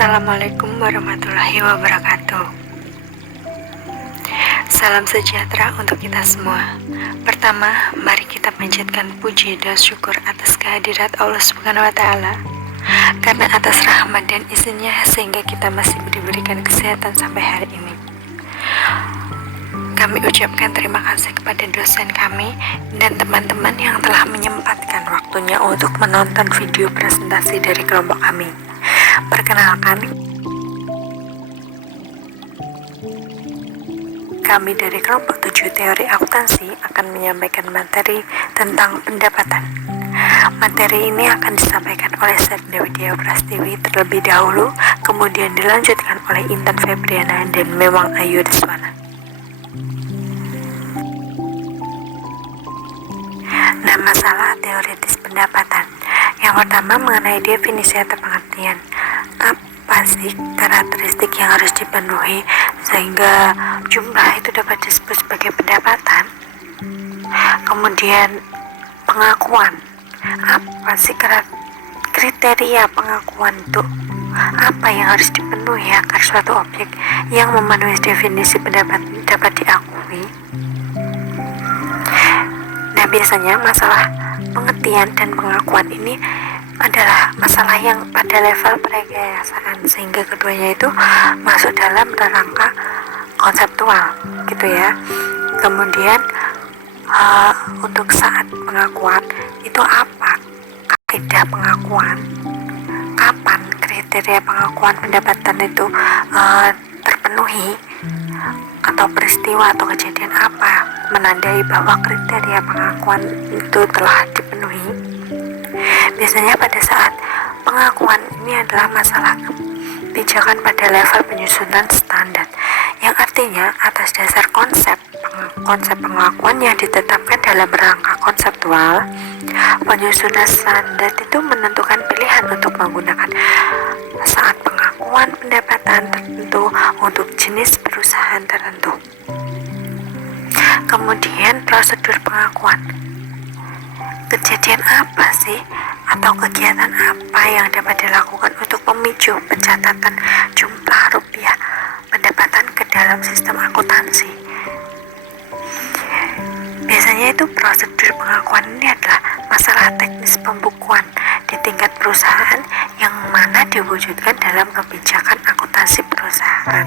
Assalamualaikum warahmatullahi wabarakatuh. Salam sejahtera untuk kita semua. Pertama, mari kita panjatkan puji dan syukur atas kehadirat Allah Subhanahu wa taala. Karena atas rahmat dan izinnya sehingga kita masih diberikan kesehatan sampai hari ini. Kami ucapkan terima kasih kepada dosen kami dan teman-teman yang telah menyempatkan waktunya untuk menonton video presentasi dari kelompok kami. Perkenalkan, kami dari kelompok 7 teori akuntansi akan menyampaikan materi tentang pendapatan. Materi ini akan disampaikan oleh Serda Widya Prastiwi terlebih dahulu, kemudian dilanjutkan oleh Intan Febriana dan Memang Ayu Deswana. Nah, masalah teoritis pendapatan. Yang pertama mengenai definisi atau pengertian. Apa sih karakteristik yang harus dipenuhi sehingga jumlah itu dapat disebut sebagai pendapatan? Kemudian pengakuan. Apa sih kriteria pengakuan itu? Apa yang harus dipenuhi agar suatu objek yang memenuhi definisi pendapatan dapat diakui? Nah, biasanya masalah pengertian dan pengakuan ini adalah masalah yang pada level perekayasaan, sehingga keduanya itu masuk dalam rangka konseptual gitu ya. Kemudian untuk saat pengakuan itu apa kaidah pengakuan, kapan kriteria pengakuan pendapatan itu terpenuhi, atau peristiwa atau kejadian apa menandai bahwa kriteria pengakuan itu telah dipenuhi. Biasanya pada saat pengakuan ini adalah masalah kebijakan pada level penyusunan standar, yang artinya atas dasar konsep pengakuan yang ditetapkan dalam rangka konseptual, penyusunan standar itu menentukan pilihan untuk menggunakan saat pengakuan pendapatan tertentu untuk jenis perusahaan tertentu. Kemudian prosedur pengakuan. Kejadian apa sih atau kegiatan apa yang dapat dilakukan untuk memicu pencatatan jumlah rupiah pendapatan ke dalam sistem akuntansi? Biasanya itu prosedur pengakuan ini adalah masalah teknis pembukuan di tingkat perusahaan yang mana diwujudkan dalam kebijakan akuntansi perusahaan.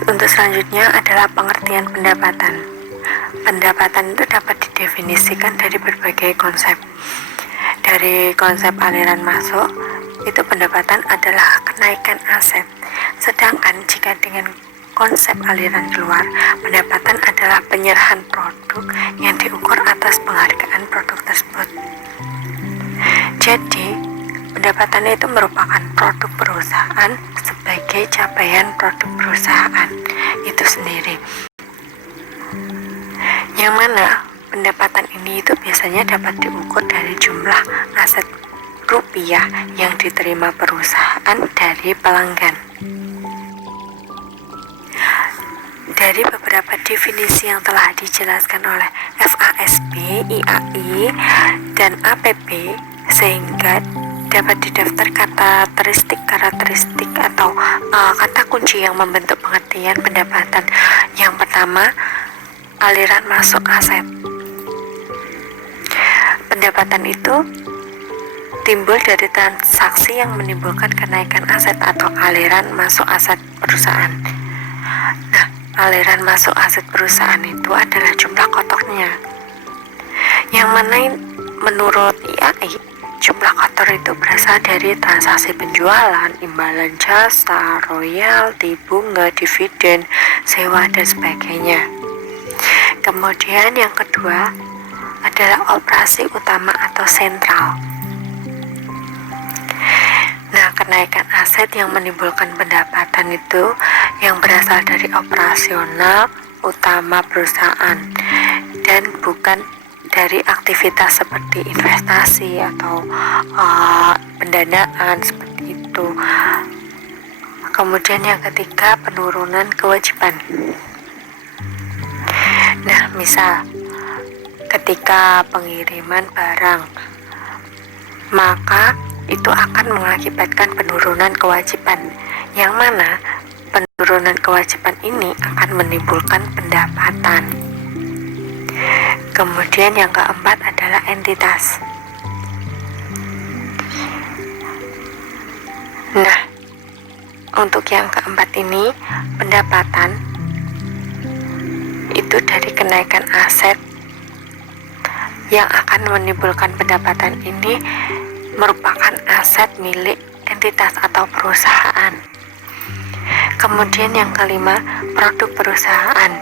Untuk selanjutnya adalah pengertian pendapatan. Pendapatan itu dapat didefinisikan dari berbagai konsep. Dari konsep aliran masuk, itu pendapatan adalah kenaikan aset. Sedangkan jika dengan konsep aliran keluar, pendapatan adalah penyerahan produk yang diukur atas penghargaan produk tersebut. Jadi, pendapatan itu merupakan produk perusahaan sebagai capaian produk perusahaan itu sendiri. Yang mana pendapatan ini itu biasanya dapat diukur dari jumlah aset rupiah yang diterima perusahaan dari pelanggan. Dari beberapa definisi yang telah dijelaskan oleh FASB, IAI, dan APB, sehingga dapat didaftar karakteristik atau kata kunci yang membentuk pengertian pendapatan. Yang pertama, aliran masuk aset. Pendapatan itu timbul dari transaksi yang menimbulkan kenaikan aset atau aliran masuk aset perusahaan. Nah, aliran masuk aset perusahaan itu adalah jumlah kotornya, yang mana menurut IAI jumlah kotor itu berasal dari transaksi penjualan, imbalan jasa, royalti, bunga, dividen, sewa, dan sebagainya. Kemudian yang kedua adalah operasi utama atau sentral. Nah, kenaikan aset yang menimbulkan pendapatan itu yang berasal dari operasional utama perusahaan dan bukan dari aktivitas seperti investasi atau pendanaan seperti itu. Kemudian yang ketiga, penurunan kewajiban. Nah, misal ketika pengiriman barang maka itu akan mengakibatkan penurunan kewajiban, yang mana penurunan kewajiban ini akan menimbulkan pendapatan. Kemudian yang keempat adalah entitas. Nah, untuk yang keempat ini, pendapatan itu dari kenaikan aset yang akan menimbulkan pendapatan ini merupakan aset milik entitas atau perusahaan. Kemudian yang kelima, produk perusahaan.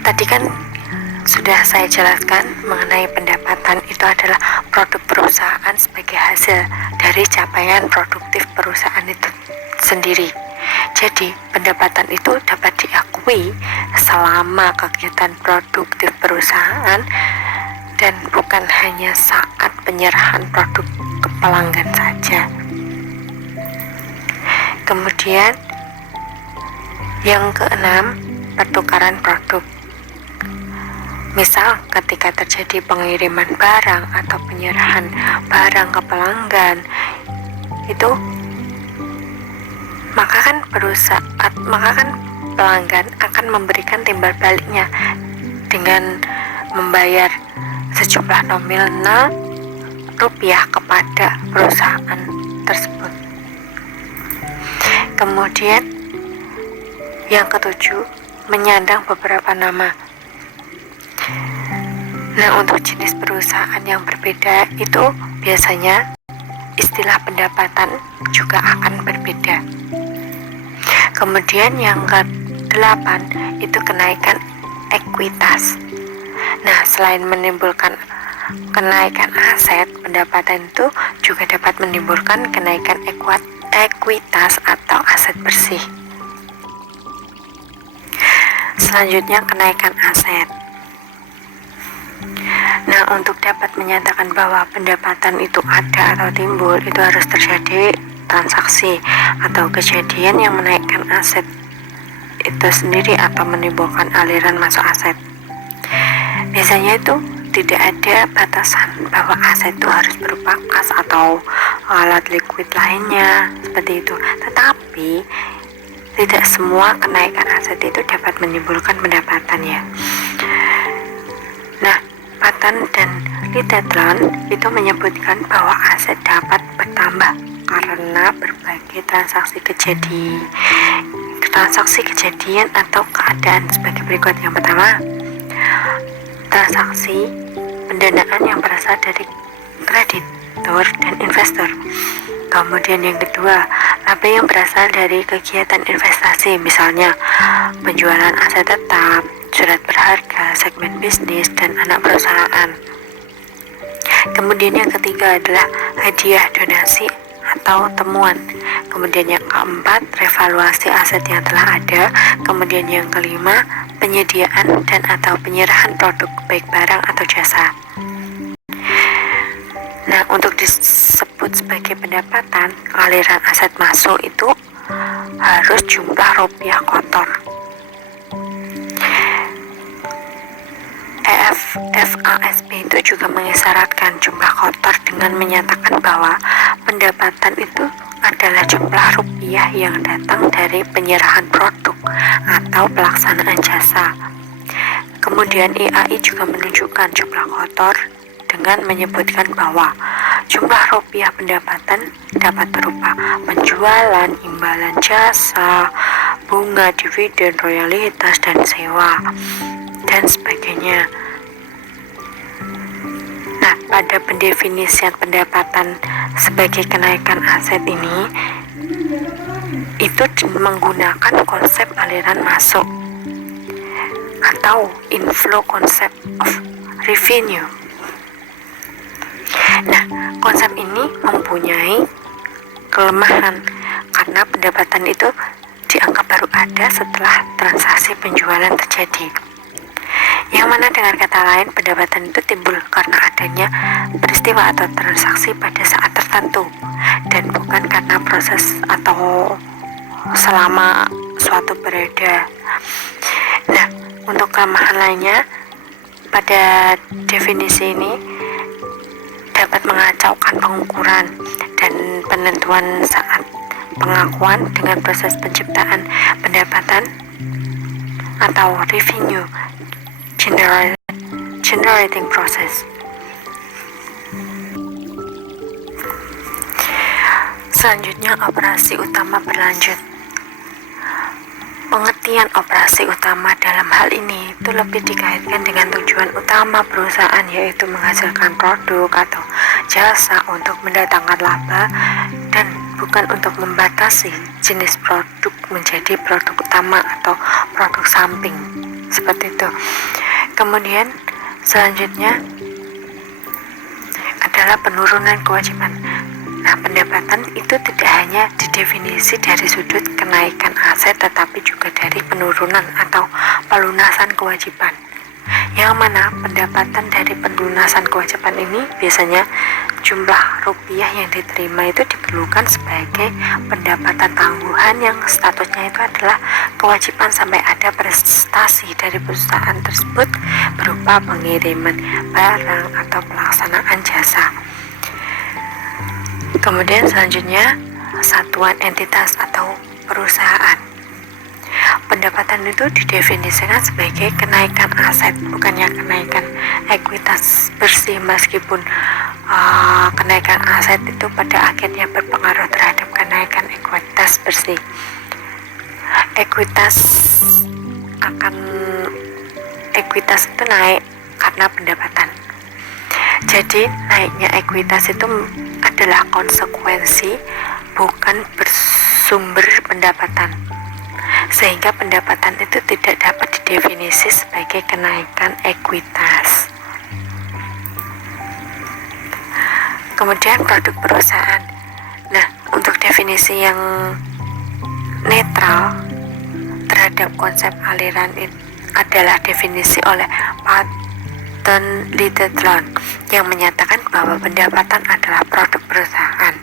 Tadi kan sudah saya jelaskan mengenai pendapatan itu adalah produk perusahaan sebagai hasil dari capaian produktif perusahaan itu sendiri. Jadi, pendapatan itu dapat diakui selama kegiatan produktif perusahaan dan bukan hanya saat penyerahan produk ke pelanggan saja. Kemudian, yang keenam, pertukaran produk. Misal ketika terjadi pengiriman barang atau penyerahan barang ke pelanggan, itu maka kan pelanggan akan memberikan timbal baliknya dengan membayar sejumlah nominal rupiah kepada perusahaan tersebut. Kemudian yang ketujuh, menyandang beberapa nama. Nah, untuk jenis perusahaan yang berbeda itu biasanya istilah pendapatan juga akan berbeda. Kemudian yang ke-8 itu kenaikan ekuitas. Nah, selain menimbulkan kenaikan aset, pendapatan itu juga dapat menimbulkan kenaikan ekuitas atau aset bersih. Selanjutnya, kenaikan aset. Nah, untuk dapat menyatakan bahwa pendapatan itu ada atau timbul, itu harus terjadi transaksi atau kejadian yang menaikkan aset itu sendiri atau menimbulkan aliran masuk aset. Biasanya itu tidak ada batasan bahwa aset itu harus berupa kas atau alat liquid lainnya seperti itu. Tetapi tidak semua kenaikan aset itu dapat menimbulkan pendapatan ya. Nah, Patton dan Littleton itu menyebutkan bahwa aset dapat bertambah karena berbagai transaksi kejadian atau keadaan sebagai berikut. Yang pertama, transaksi pendanaan yang berasal dari kreditor dan investor. Kemudian yang kedua, laba yang berasal dari kegiatan investasi, misalnya penjualan aset tetap, surat berharga, segmen bisnis, dan anak perusahaan. Kemudian yang ketiga adalah hadiah, donasi, atau temuan. Kemudian yang keempat, revaluasi aset yang telah ada. Kemudian yang kelima, penyediaan dan atau penyerahan produk baik barang atau jasa. Nah, untuk disebut sebagai pendapatan, aliran aset masuk itu harus jumlah rupiah kotor. FASB itu juga mengisyaratkan jumlah kotor dengan menyatakan bahwa pendapatan itu adalah jumlah rupiah yang datang dari penyerahan produk atau pelaksanaan jasa. Kemudian IAI juga menunjukkan jumlah kotor dengan menyebutkan bahwa jumlah rupiah pendapatan dapat berupa penjualan, imbalan jasa, bunga, dividen, royalitas, dan sewa, dan sebagainya. Nah, pada pendefinisian pendapatan sebagai kenaikan aset ini, itu menggunakan konsep aliran masuk atau inflow concept of revenue. Nah, konsep ini mempunyai kelemahan karena pendapatan itu dianggap baru ada setelah transaksi penjualan terjadi. Yang mana dengan kata lain, pendapatan itu timbul karena adanya peristiwa atau transaksi pada saat tertentu dan bukan karena proses atau selama suatu periode. Nah, untuk kelemahan lainnya, pada definisi ini dapat mengacaukan pengukuran dan penentuan saat pengakuan dengan proses penciptaan pendapatan atau revenue generating process. Selanjutnya, operasi utama berlanjut. Pengertian operasi utama dalam hal ini itu lebih dikaitkan dengan tujuan utama perusahaan, yaitu menghasilkan produk atau jasa untuk mendatangkan laba dan bukan untuk membatasi jenis produk menjadi produk utama atau produk samping, seperti itu. Kemudian selanjutnya adalah penurunan kewajiban. Nah, pendapatan itu tidak hanya didefinisi dari sudut kenaikan aset, tetapi juga dari penurunan atau pelunasan kewajiban. Yang mana pendapatan dari pelunasan kewajiban ini biasanya jumlah rupiah yang diterima itu diperlukan sebagai pendapatan tangguhan yang statusnya itu adalah kewajiban sampai ada prestasi dari perusahaan tersebut berupa pengiriman barang atau pelaksanaan jasa. Kemudian selanjutnya, satuan entitas atau perusahaan. Pendapatan itu didefinisikan sebagai kenaikan aset, bukannya kenaikan ekuitas bersih, meskipun kenaikan aset itu pada akhirnya berpengaruh terhadap kenaikan ekuitas bersih. Ekuitas itu naik karena pendapatan. Jadi naiknya ekuitas itu adalah konsekuensi, bukan bersumber pendapatan, sehingga pendapatan itu tidak dapat didefinisi sebagai kenaikan ekuitas. Kemudian produk perusahaan. Nah, untuk definisi yang netral terhadap konsep aliran itu adalah definisi oleh Patton Littleton yang menyatakan bahwa pendapatan adalah produk perusahaan.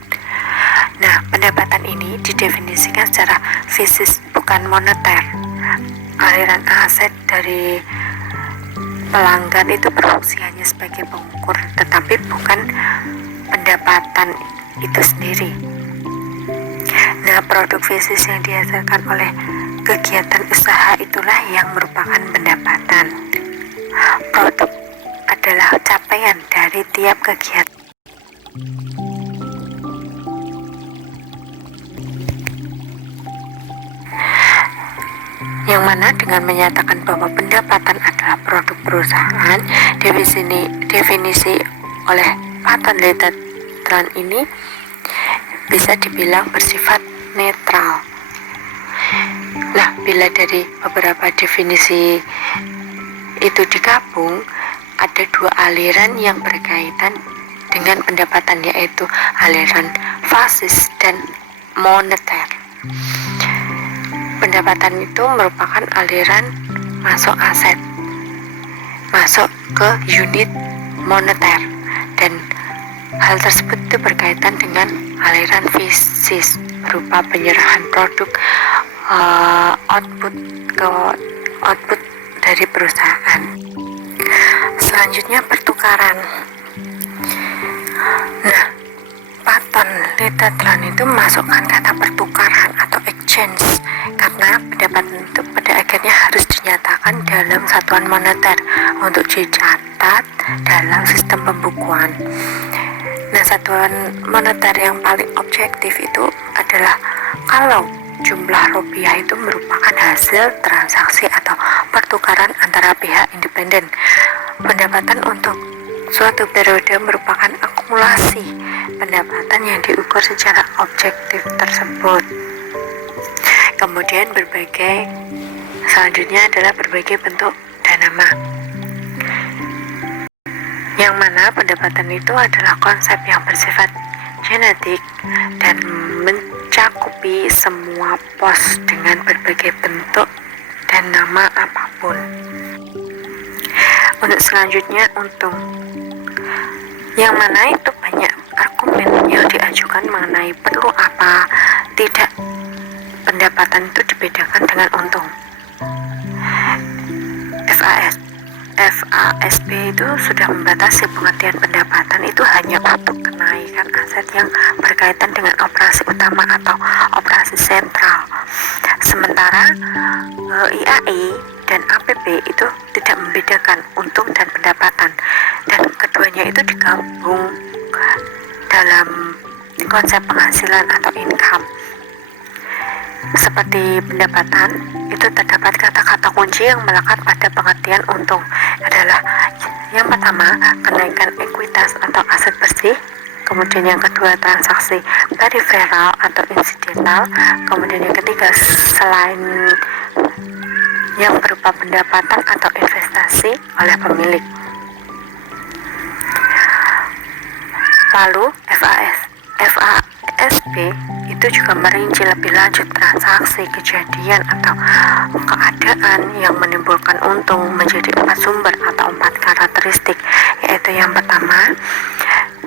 Nah, pendapatan ini didefinisikan secara fisik, bukan moneter. Aliran aset dari pelanggan itu berfungsi hanya sebagai pengukur, tetapi bukan pendapatan itu sendiri. Nah, produk fisik yang dihasilkan oleh kegiatan usaha itulah yang merupakan pendapatan. Produk adalah capaian dari tiap kegiatan. Yang mana dengan menyatakan bahwa pendapatan adalah produk perusahaan, definisi oleh Patton Littleton ini bisa dibilang bersifat netral. Nah, bila dari beberapa definisi itu digabung, ada dua aliran yang berkaitan dengan pendapatan, yaitu aliran fasis dan moneter. Pendapatan itu merupakan aliran masuk aset, masuk ke unit moneter, dan hal tersebut itu berkaitan dengan aliran fisis berupa penyerahan produk output dari perusahaan. Selanjutnya, pertukaran. Nah, Patton Littleton itu memasukkan kata pertukaran atau exchange karena pendapatan itu pada akhirnya harus dinyatakan dalam satuan moneter untuk dicatat dalam sistem pembukuan. Nah, satuan moneter yang paling objektif itu adalah kalau jumlah rupiah itu merupakan hasil transaksi atau pertukaran antara pihak independen. Pendapatan untuk suatu periode merupakan akumulasi pendapatan yang diukur secara objektif tersebut. Kemudian selanjutnya adalah berbagai bentuk dan nama, yang mana pendapatan itu adalah konsep yang bersifat genetik dan mencakupi semua pos dengan berbagai bentuk dan nama apapun. Untuk selanjutnya, untung, yang mana itu banyak argumen yang diajukan mengenai perlu apa tidak pendapatan itu dibedakan dengan untung. FAS, FASB itu sudah membatasi pengertian pendapatan itu hanya untuk kenaikan aset yang berkaitan dengan operasi utama atau operasi sentral. Sementara IAI dan APB itu tidak membedakan untung dan pendapatan, dan keduanya itu digabung dalam konsep penghasilan atau income. Seperti pendapatan, itu terdapat kata-kata kunci yang melekat pada pengertian untung adalah yang pertama, kenaikan ekuitas atau aset bersih, kemudian yang kedua, transaksi periferal atau insidental, kemudian yang ketiga, selain yang berupa pendapatan atau investasi oleh pemilik. Lalu FASB itu juga merinci lebih lanjut transaksi, kejadian atau keadaan yang menimbulkan untung menjadi 4 sumber atau 4 karakteristik, yaitu yang pertama,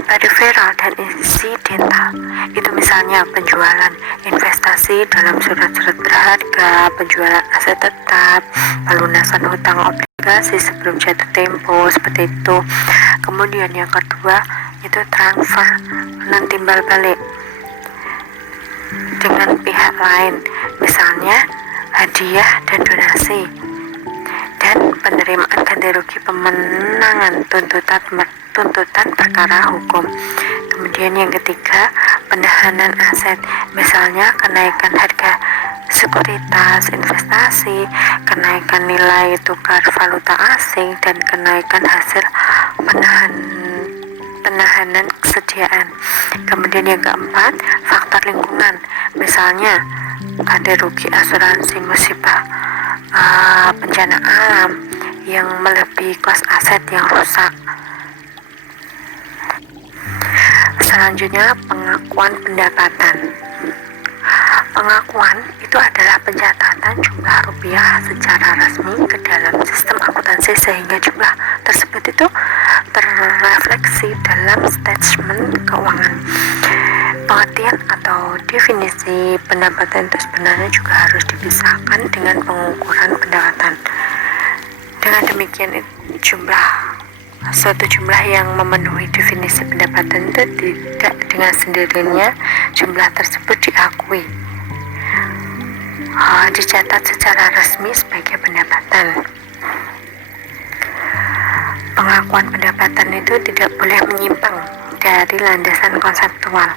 periferal dan insidental. Itu misalnya penjualan investasi dalam surat-surat berharga, penjualan aset tetap, pelunasan hutang obligasi sebelum jatuh tempo, seperti itu. Kemudian yang kedua itu transfer non timbal balik dengan pihak lain, misalnya hadiah dan donasi, dan penerimaan ganti rugi pemenangan tuntutan perkara hukum. Kemudian yang ketiga, penahanan aset, misalnya kenaikan harga sekuritas investasi, kenaikan nilai tukar valuta asing, dan kenaikan hasil penahanan kesediaan. Kemudian yang keempat, faktor lingkungan, misalnya ganti rugi asuransi musibah, bencana alam yang melebihi kos aset yang rusak. Selanjutnya, pengakuan pendapatan. Pengakuan itu adalah pencatatan jumlah rupiah secara resmi ke dalam sistem akuntansi sehingga jumlah tersebut itu terrefleksi dalam statement keuangan. Pengertian atau definisi pendapatan itu sebenarnya juga harus dipisahkan dengan pengukuran pendapatan. Dengan demikian, suatu jumlah yang memenuhi definisi pendapatan itu tidak dengan sendirinya jumlah tersebut dicatat secara resmi sebagai pendapatan. Pengakuan pendapatan itu tidak boleh menyimpang dari landasan konseptual.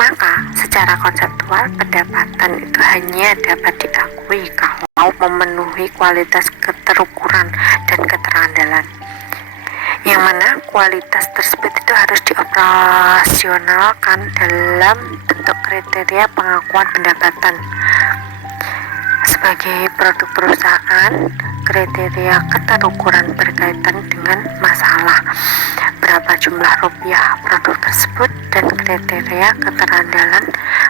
Maka secara konseptual pendapatan itu hanya dapat diakui kalau memenuhi kualitas keterukuran dan keterandalan, yang mana kualitas tersebut itu harus dioperasionalkan dalam bentuk kriteria pengakuan pendapatan. Sebagai produk perusahaan, kriteria keterukuran berkaitan dengan masalah berapa jumlah rupiah produk tersebut, dan kriteria keterandalan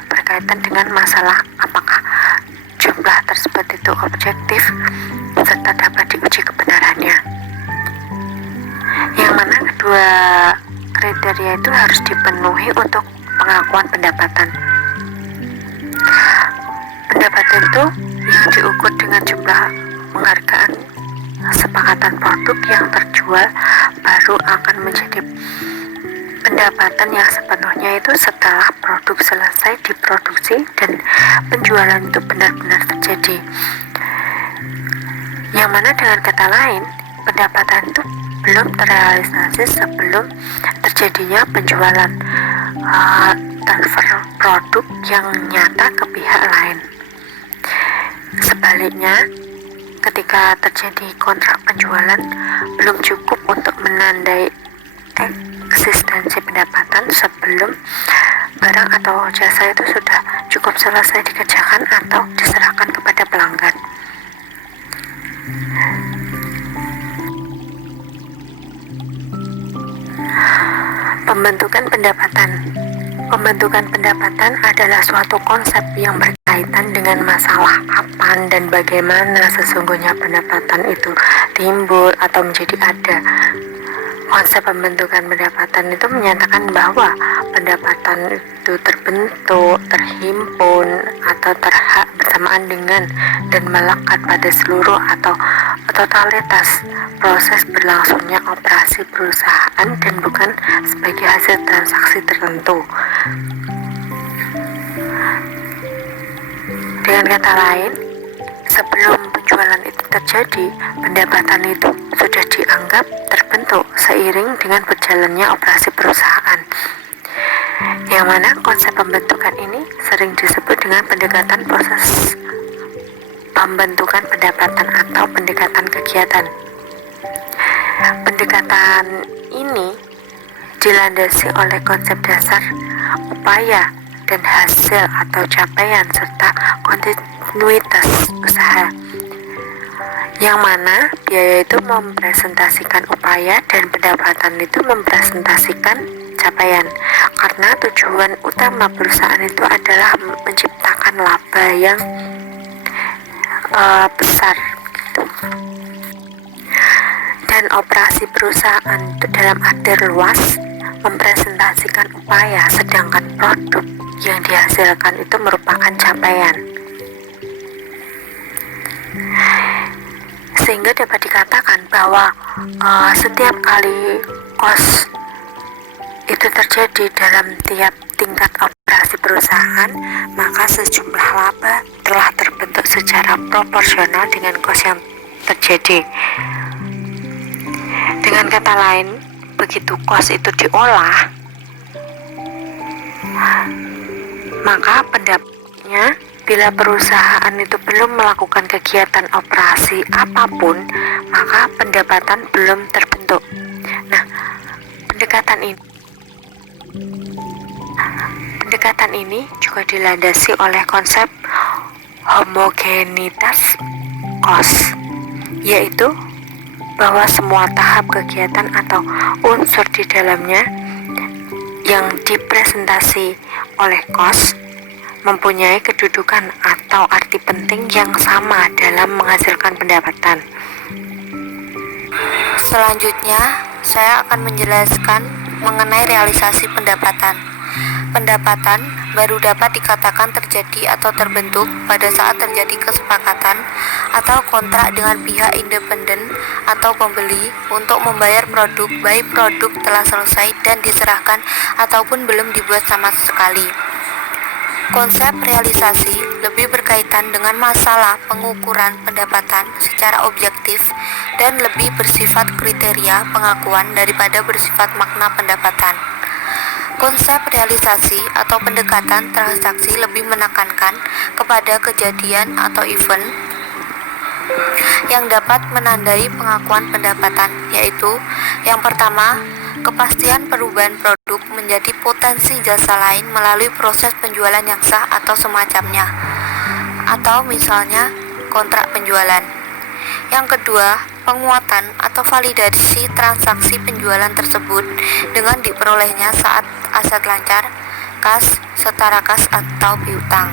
berkaitan dengan masalah apakah jumlah tersebut itu objektif serta dapat diuji kebenarannya. Yang mana kedua kriteria itu harus dipenuhi untuk pengakuan pendapatan. Pendapatan itu yang diukur dengan jumlah penghargaan sepakatan produk yang terjual baru akan menjadi pendapatan yang sepenuhnya itu setelah produk selesai diproduksi dan penjualan itu benar-benar terjadi. Yang mana dengan kata lain, pendapatan itu belum terrealisasi sebelum terjadinya penjualan transfer produk yang nyata ke pihak lain. Sebaliknya, ketika terjadi kontrak penjualan, belum cukup untuk menandai eksistensi pendapatan sebelum barang atau jasa itu sudah cukup selesai dikerjakan atau diserahkan kepada pelanggan. Pembentukan pendapatan. Pembentukan pendapatan adalah suatu konsep yang berkaitan dengan masalah kapan dan bagaimana sesungguhnya pendapatan itu timbul atau menjadi ada. Konsep pembentukan pendapatan itu menyatakan bahwa pendapatan itu terbentuk, terhimpun, atau terhak bersamaan dengan dan melekat pada seluruh atau totalitas proses berlangsungnya operasi perusahaan dan bukan sebagai hasil transaksi tertentu. Dengan kata lain, sebelum penjualan itu terjadi, pendapatan itu sudah dianggap terbentuk seiring dengan berjalannya operasi perusahaan. Yang mana konsep pembentukan ini sering disebut dengan pendekatan proses pembentukan pendapatan atau pendekatan kegiatan. Pendekatan ini dilandasi oleh konsep dasar upaya dan hasil atau capaian serta kontinuitas usaha, yang mana biaya itu mempresentasikan upaya dan pendapatan itu mempresentasikan capaian, karena tujuan utama perusahaan itu adalah menciptakan laba yang besar gitu. Dan operasi perusahaan itu dalam arti luas mempresentasikan upaya, sedangkan produk yang dihasilkan itu merupakan capaian. Sehingga dapat dikatakan bahwa setiap kali cost itu terjadi dalam tiap tingkat operasi perusahaan, maka sejumlah laba telah terbentuk secara proporsional dengan cost yang terjadi. Dengan kata lain, begitu cost itu diolah, maka pendapatnya bila perusahaan itu belum melakukan kegiatan operasi apapun, maka pendapatan belum terbentuk. Nah, pendekatan ini juga dilandasi oleh konsep homogenitas cost, yaitu bahwa semua tahap kegiatan atau unsur di dalamnya yang dipresentasi oleh cost mempunyai kedudukan atau arti penting yang sama dalam menghasilkan pendapatan. Selanjutnya, saya akan menjelaskan mengenai realisasi pendapatan. Pendapatan baru dapat dikatakan terjadi atau terbentuk pada saat terjadi kesepakatan atau kontrak dengan pihak independen atau pembeli untuk membayar produk, baik produk telah selesai dan diserahkan ataupun belum dibuat sama sekali. Konsep realisasi lebih berkaitan dengan masalah pengukuran pendapatan secara objektif dan lebih bersifat kriteria pengakuan daripada bersifat makna pendapatan. Konsep realisasi atau pendekatan transaksi lebih menekankan kepada kejadian atau event yang dapat menandai pengakuan pendapatan, yaitu yang pertama, kepastian perubahan produk menjadi potensi jasa lain melalui proses penjualan yang sah atau semacamnya, atau misalnya kontrak penjualan. Yang kedua, penguatan atau validasi transaksi penjualan tersebut dengan diperolehnya saat aset lancar, kas, setara kas, atau piutang.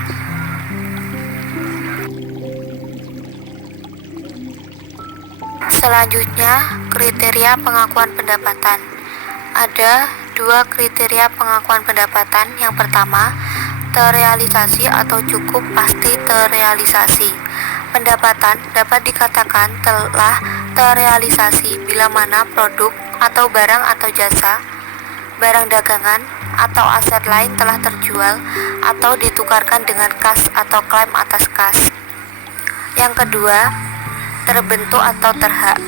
Selanjutnya, kriteria pengakuan pendapatan. Ada dua kriteria pengakuan pendapatan. Yang pertama, terrealisasi atau cukup pasti terrealisasi. Pendapatan dapat dikatakan telah terrealisasi bila mana produk atau barang atau jasa, barang dagangan atau aset lain telah terjual atau ditukarkan dengan kas atau klaim atas kas. Yang kedua, terbentuk atau terhak.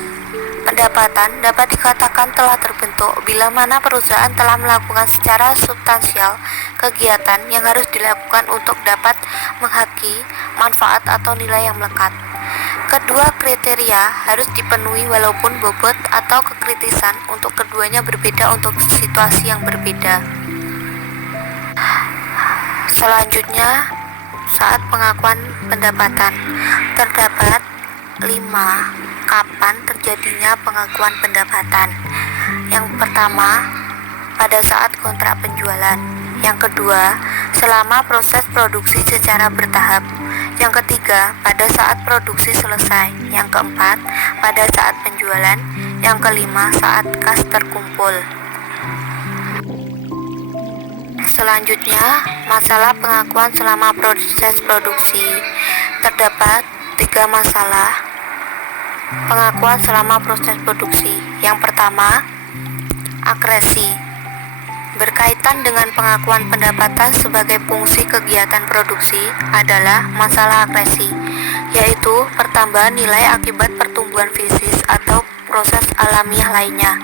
Pendapatan dapat dikatakan telah terbentuk bila mana perusahaan telah melakukan secara substansial kegiatan yang harus dilakukan untuk dapat menghaki manfaat atau nilai yang melekat. Kedua kriteria harus dipenuhi walaupun bobot atau kekritisan untuk keduanya berbeda untuk situasi yang berbeda. Selanjutnya, saat pengakuan pendapatan, terdapat 5 kapan terjadinya pengakuan pendapatan. Yang pertama, pada saat kontrak penjualan. Yang kedua, selama proses produksi secara bertahap. Yang ketiga, pada saat produksi selesai. Yang keempat, pada saat penjualan. Yang kelima, saat kas terkumpul. Selanjutnya, masalah pengakuan selama proses produksi. Terdapat 3 masalah pengakuan selama proses produksi. Yang pertama, akresi. Berkaitan dengan pengakuan pendapatan sebagai fungsi kegiatan produksi adalah masalah akresi, yaitu pertambahan nilai akibat pertumbuhan fisik atau proses alamiah lainnya.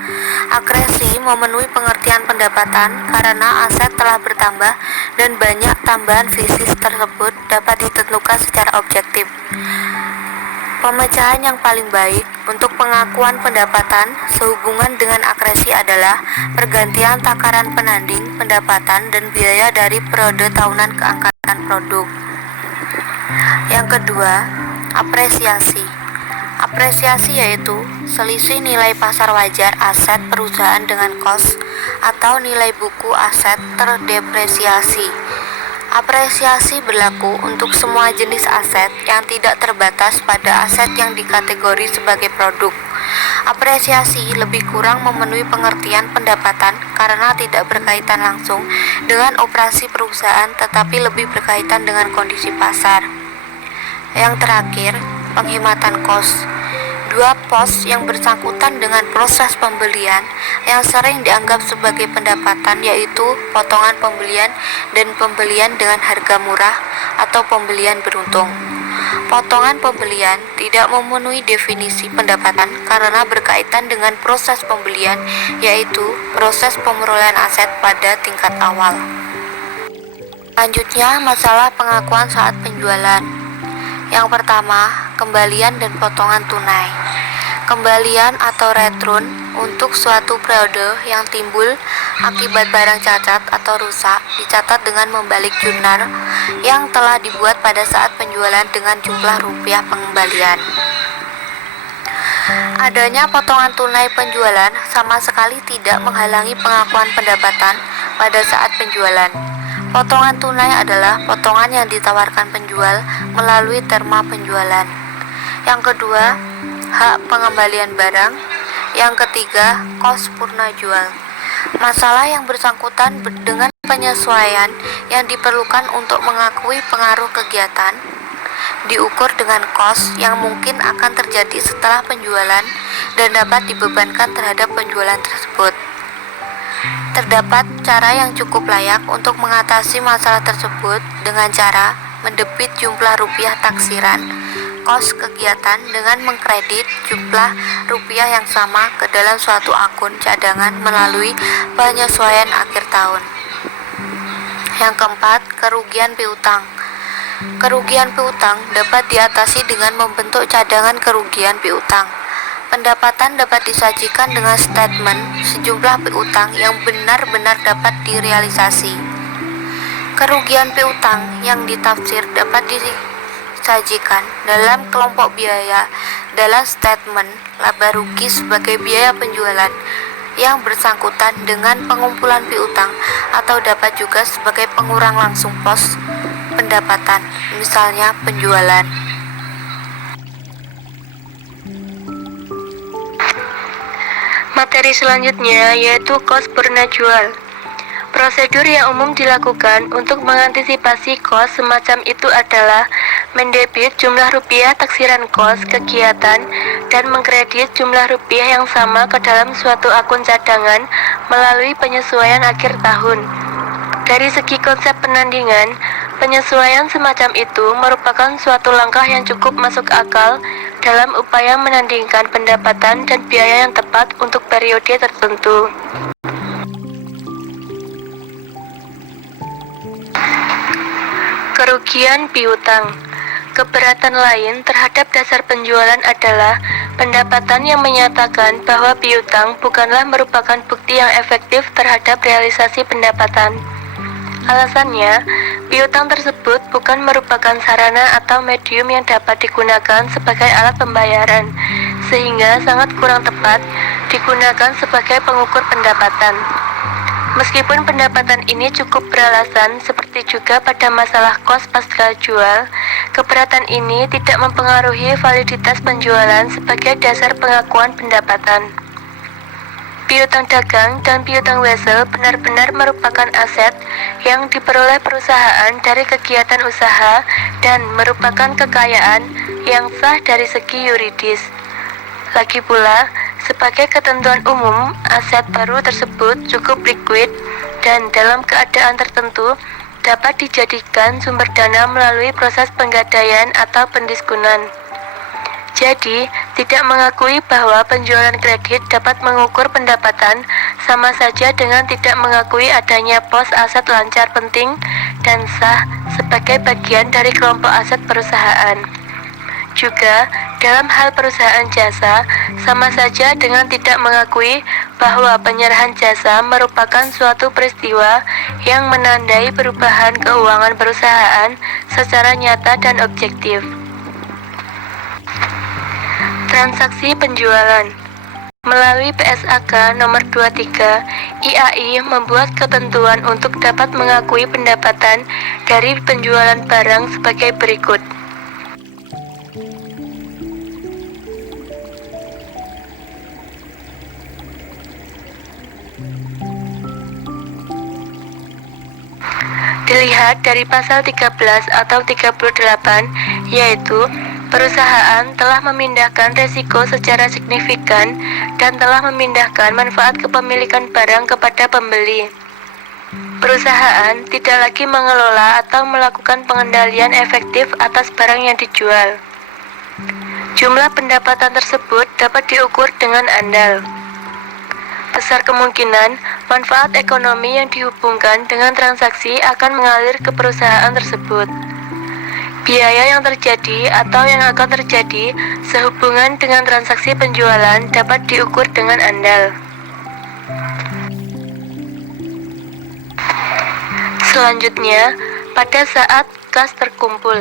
Akresi memenuhi pengertian pendapatan karena aset telah bertambah dan banyak tambahan fisik tersebut dapat ditentukan secara objektif. Pemecahan yang paling baik untuk pengakuan pendapatan sehubungan dengan akresi adalah pergantian takaran penanding pendapatan dan biaya dari periode tahunan ke angkatan produk. Yang kedua, apresiasi. Apresiasi yaitu selisih nilai pasar wajar aset perusahaan dengan kos atau nilai buku aset terdepresiasi. Apresiasi berlaku untuk semua jenis aset yang tidak terbatas pada aset yang dikategori sebagai produk. Apresiasi lebih kurang memenuhi pengertian pendapatan karena tidak berkaitan langsung dengan operasi perusahaan tetapi lebih berkaitan dengan kondisi pasar. Yang terakhir, penghematan kos. Dua pos yang bersangkutan dengan proses pembelian yang sering dianggap sebagai pendapatan yaitu potongan pembelian dan pembelian dengan harga murah atau pembelian beruntung. Potongan pembelian tidak memenuhi definisi pendapatan karena berkaitan dengan proses pembelian yaitu proses pemerolehan aset pada tingkat awal. Selanjutnya, masalah pengakuan saat penjualan. Yang pertama, kembalian dan potongan tunai. Kembalian atau return untuk suatu periode yang timbul akibat barang cacat atau rusak dicatat dengan membalik jurnal yang telah dibuat pada saat penjualan dengan jumlah rupiah pengembalian. Adanya potongan tunai penjualan sama sekali tidak menghalangi pengakuan pendapatan pada saat penjualan. Potongan tunai adalah potongan yang ditawarkan penjual melalui terma penjualan. Yang kedua, hak pengembalian barang. Yang ketiga, kos purna jual. Masalah yang bersangkutan dengan penyesuaian yang diperlukan untuk mengakui pengaruh kegiatan diukur dengan kos yang mungkin akan terjadi setelah penjualan dan dapat dibebankan terhadap penjualan tersebut. Terdapat cara yang cukup layak untuk mengatasi masalah tersebut dengan cara mendebit jumlah rupiah taksiran kos kegiatan dengan mengkredit jumlah rupiah yang sama ke dalam suatu akun cadangan melalui penyesuaian akhir tahun. Yang keempat, kerugian piutang. Kerugian piutang dapat diatasi dengan membentuk cadangan kerugian piutang. Pendapatan dapat disajikan dengan statement sejumlah piutang yang benar-benar dapat direalisasi. Kerugian piutang yang ditafsir dapat disajikan dalam kelompok biaya dalam statement laba rugi sebagai biaya penjualan yang bersangkutan dengan pengumpulan piutang atau dapat juga sebagai pengurang langsung pos pendapatan, misalnya penjualan. Materi selanjutnya yaitu kos purna jual. Prosedur yang umum dilakukan untuk mengantisipasi kos semacam itu adalah mendebit jumlah rupiah taksiran kos kegiatan dan mengkredit jumlah rupiah yang sama ke dalam suatu akun cadangan melalui penyesuaian akhir tahun. Dari segi konsep penandingan, penyesuaian semacam itu merupakan suatu langkah yang cukup masuk akal dalam upaya menandingkan pendapatan dan biaya yang tepat untuk periode tertentu. Kerugian piutang. Keberatan lain terhadap dasar penjualan adalah pendapatan yang menyatakan bahwa piutang bukanlah merupakan bukti yang efektif terhadap realisasi pendapatan. Alasannya, piutang tersebut bukan merupakan sarana atau medium yang dapat digunakan sebagai alat pembayaran, sehingga sangat kurang tepat digunakan sebagai pengukur pendapatan. Meskipun pendapatan ini cukup beralasan, seperti juga pada masalah kos pasca jual, keberatan ini tidak mempengaruhi validitas penjualan sebagai dasar pengakuan pendapatan. Piutang dagang dan piutang wesel benar-benar merupakan aset yang diperoleh perusahaan dari kegiatan usaha dan merupakan kekayaan yang sah dari segi yuridis. Lagi pula, sebagai ketentuan umum, aset baru tersebut cukup liquid dan dalam keadaan tertentu dapat dijadikan sumber dana melalui proses penggadaian atau pendiskunan. Jadi, tidak mengakui bahwa penjualan kredit dapat mengukur pendapatan sama saja dengan tidak mengakui adanya pos aset lancar penting dan sah sebagai bagian dari kelompok aset perusahaan. Juga, dalam hal perusahaan jasa, sama saja dengan tidak mengakui bahwa penyerahan jasa merupakan suatu peristiwa yang menandai perubahan keuangan perusahaan secara nyata dan objektif. Transaksi penjualan. Melalui PSAK nomor 23, IAI membuat ketentuan untuk dapat mengakui pendapatan dari penjualan barang sebagai berikut. Dilihat dari pasal 13 atau 38, yaitu perusahaan telah memindahkan resiko secara signifikan dan telah memindahkan manfaat kepemilikan barang kepada pembeli. Perusahaan tidak lagi mengelola atau melakukan pengendalian efektif atas barang yang dijual. Jumlah pendapatan tersebut dapat diukur dengan andal. Besar kemungkinan manfaat ekonomi yang dihubungkan dengan transaksi akan mengalir ke perusahaan tersebut. Biaya yang terjadi atau yang akan terjadi sehubungan dengan transaksi penjualan dapat diukur dengan andal. Selanjutnya, pada saat kas terkumpul.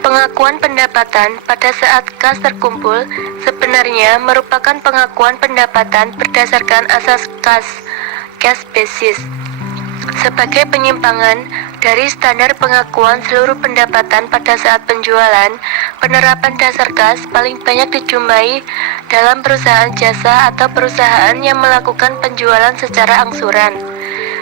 Pengakuan pendapatan pada saat kas terkumpul sebenarnya merupakan pengakuan pendapatan berdasarkan asas kas, cash basis. Sebagai penyimpangan dari standar pengakuan seluruh pendapatan pada saat penjualan, penerapan dasar kas paling banyak dijumpai dalam perusahaan jasa atau perusahaan yang melakukan penjualan secara angsuran.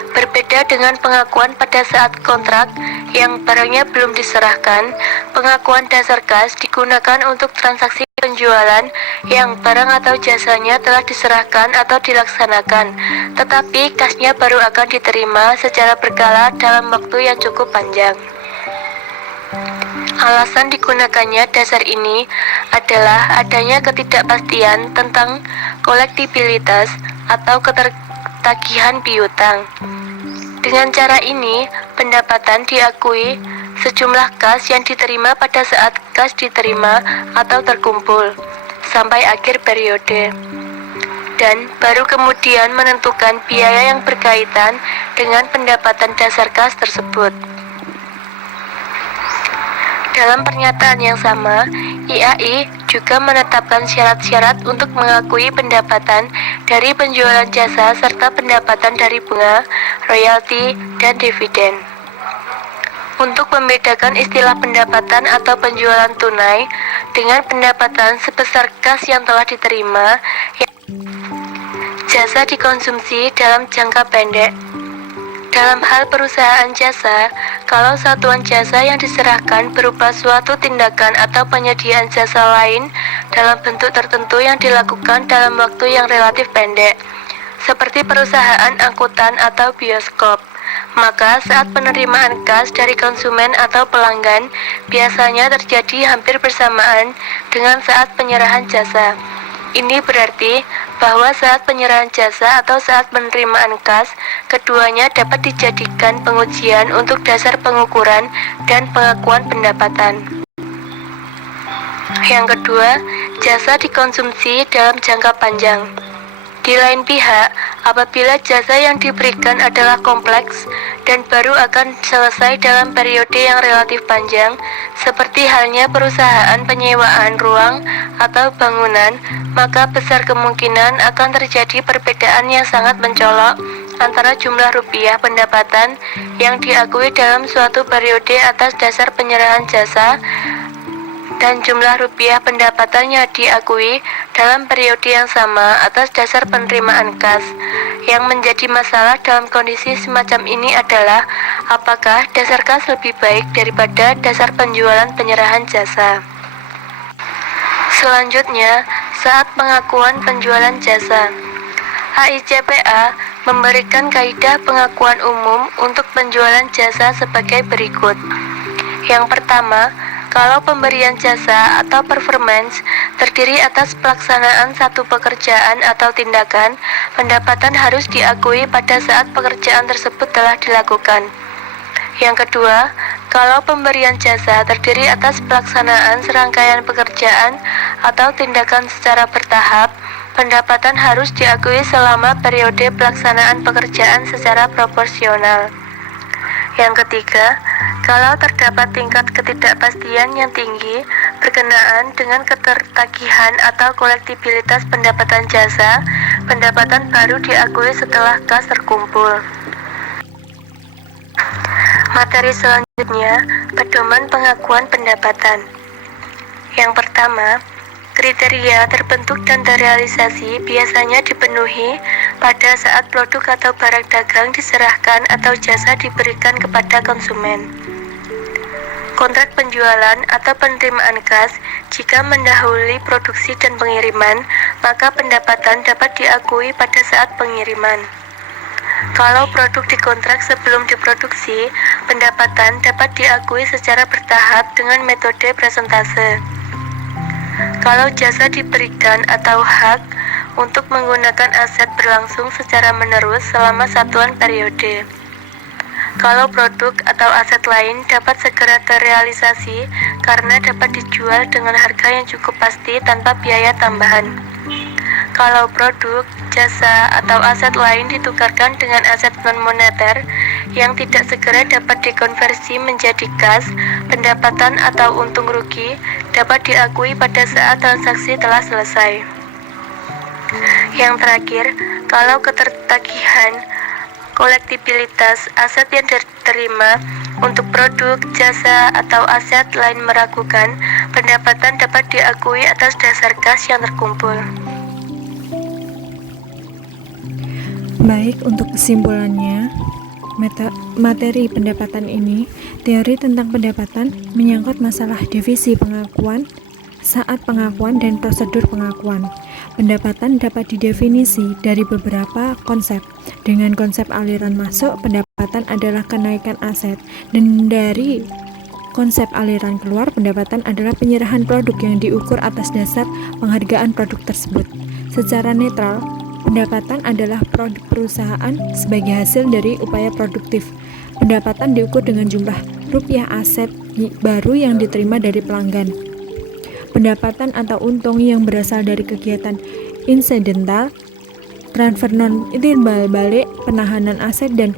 Berbeda dengan pengakuan pada saat kontrak yang barangnya belum diserahkan, pengakuan dasar kas digunakan untuk transaksi penjualan yang barang atau jasanya telah diserahkan atau dilaksanakan, tetapi kasnya baru akan diterima secara berkala dalam waktu yang cukup panjang. Alasan digunakannya dasar ini adalah adanya ketidakpastian tentang kolektibilitas atau ketertagihan piutang. Dengan cara ini, pendapatan diakui sejumlah kas yang diterima pada saat kas diterima atau terkumpul sampai akhir periode, dan baru kemudian menentukan biaya yang berkaitan dengan pendapatan dasar kas tersebut. Dalam pernyataan yang sama, IAI juga menetapkan syarat-syarat untuk mengakui pendapatan dari penjualan jasa serta pendapatan dari bunga, royalti, dan dividen. Untuk membedakan istilah pendapatan atau penjualan tunai dengan pendapatan sebesar kas yang telah diterima, jasa dikonsumsi dalam jangka pendek. Dalam hal perusahaan jasa, kalau satuan jasa yang diserahkan berupa suatu tindakan atau penyediaan jasa lain dalam bentuk tertentu yang dilakukan dalam waktu yang relatif pendek, seperti perusahaan angkutan atau bioskop, maka saat penerimaan kas dari konsumen atau pelanggan biasanya terjadi hampir bersamaan dengan saat penyerahan jasa. Ini berarti bahwa saat penyerahan jasa atau saat penerimaan kas, keduanya dapat dijadikan pengujian untuk dasar pengukuran dan pengakuan pendapatan. Yang kedua, jasa dikonsumsi dalam jangka panjang. Di lain pihak, apabila jasa yang diberikan adalah kompleks dan baru akan selesai dalam periode yang relatif panjang, seperti halnya perusahaan penyewaan ruang atau bangunan, maka besar kemungkinan akan terjadi perbedaan yang sangat mencolok antara jumlah rupiah pendapatan yang diakui dalam suatu periode atas dasar penyerahan jasa dan jumlah rupiah pendapatannya diakui dalam periode yang sama atas dasar penerimaan kas. Yang menjadi masalah dalam kondisi semacam ini adalah apakah dasar kas lebih baik daripada dasar penjualan penyerahan jasa. Selanjutnya, saat pengakuan penjualan jasa, HICPA memberikan kaidah pengakuan umum untuk penjualan jasa sebagai berikut. Yang pertama, kalau pemberian jasa atau performance terdiri atas pelaksanaan satu pekerjaan atau tindakan, pendapatan harus diakui pada saat pekerjaan tersebut telah dilakukan. Yang kedua, kalau pemberian jasa terdiri atas pelaksanaan serangkaian pekerjaan atau tindakan secara bertahap, pendapatan harus diakui selama periode pelaksanaan pekerjaan secara proporsional. Yang ketiga, kalau terdapat tingkat ketidakpastian yang tinggi berkenaan dengan ketertagihan atau kolektibilitas pendapatan jasa, pendapatan baru diakui setelah kas terkumpul. Materi selanjutnya, pedoman pengakuan pendapatan. Yang pertama, kriteria terbentuk dan terrealisasi biasanya dipenuhi pada saat produk atau barang dagang diserahkan atau jasa diberikan kepada konsumen. Kontrak penjualan atau penerimaan kas jika mendahului produksi dan pengiriman, maka pendapatan dapat diakui pada saat pengiriman. Kalau produk dikontrak sebelum diproduksi, pendapatan dapat diakui secara bertahap dengan metode presentase. Kalau jasa diberikan atau hak untuk menggunakan aset berlangsung secara menerus selama satuan periode. Kalau produk atau aset lain dapat segera terrealisasi karena dapat dijual dengan harga yang cukup pasti tanpa biaya tambahan. Kalau produk, jasa, atau aset lain ditukarkan dengan aset non-moneter yang tidak segera dapat dikonversi menjadi kas, pendapatan atau untung rugi dapat diakui pada saat transaksi telah selesai. Yang terakhir, kalau ketertagihan kolektibilitas aset yang diterima untuk produk, jasa, atau aset lain meragukan, pendapatan dapat diakui atas dasar kas yang terkumpul. Baik, untuk kesimpulannya, materi pendapatan ini, teori tentang pendapatan menyangkut masalah divisi pengakuan, saat pengakuan, dan prosedur pengakuan. Pendapatan dapat didefinisi dari beberapa konsep. Dengan konsep aliran masuk, pendapatan adalah kenaikan aset, dan dari konsep aliran keluar, pendapatan adalah penyerahan produk yang diukur atas dasar penghargaan produk tersebut. Secara netral, pendapatan adalah produk perusahaan sebagai hasil dari upaya produktif. Pendapatan diukur dengan jumlah rupiah aset baru yang diterima dari pelanggan. Pendapatan atau untung yang berasal dari kegiatan insidental, transfer non-timbal balik, penahanan aset, dan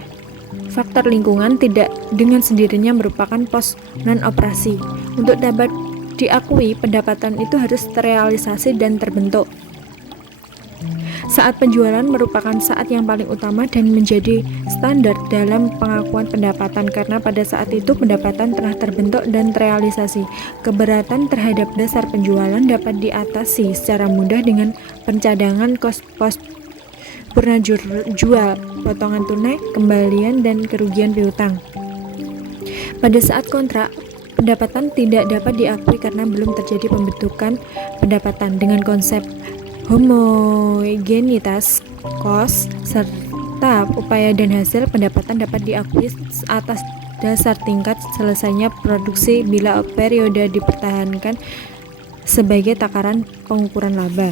faktor lingkungan tidak dengan sendirinya merupakan pos non-operasi. Untuk dapat diakui, pendapatan itu harus terrealisasi dan terbentuk. Saat penjualan merupakan saat yang paling utama dan menjadi standar dalam pengakuan pendapatan karena pada saat itu pendapatan telah terbentuk dan terrealisasi. Keberatan terhadap dasar penjualan dapat diatasi secara mudah dengan pencadangan kos pos purna jual, potongan tunai, kembalian, dan kerugian piutang. Pada saat kontrak, pendapatan tidak dapat diakui karena belum terjadi pembentukan pendapatan dengan konsep homogenitas kos serta upaya dan hasil. Pendapatan dapat diakui atas dasar tingkat selesainya produksi bila periode dipertahankan sebagai takaran pengukuran laba.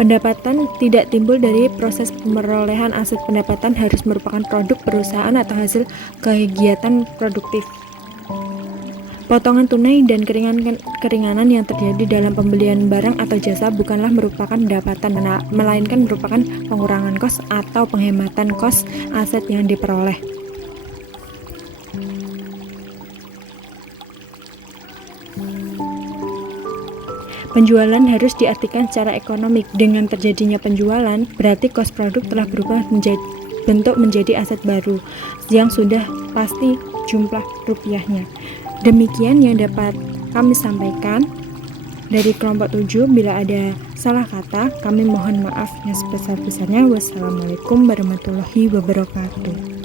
Pendapatan tidak timbul dari proses perolehan aset. Pendapatan harus merupakan produk perusahaan atau hasil kegiatan produktif. Potongan tunai dan keringanan yang terjadi dalam pembelian barang atau jasa bukanlah merupakan pendapatan, melainkan merupakan pengurangan kos atau penghematan kos aset yang diperoleh. Penjualan harus diartikan secara ekonomik. Dengan terjadinya penjualan, berarti kos produk telah berubah bentuk menjadi aset baru yang sudah pasti jumlah rupiahnya. Demikian yang dapat kami sampaikan. Dari kelompok 7, bila ada salah kata, kami mohon maaf yang sebesar-besarnya. Wassalamualaikum warahmatullahi wabarakatuh.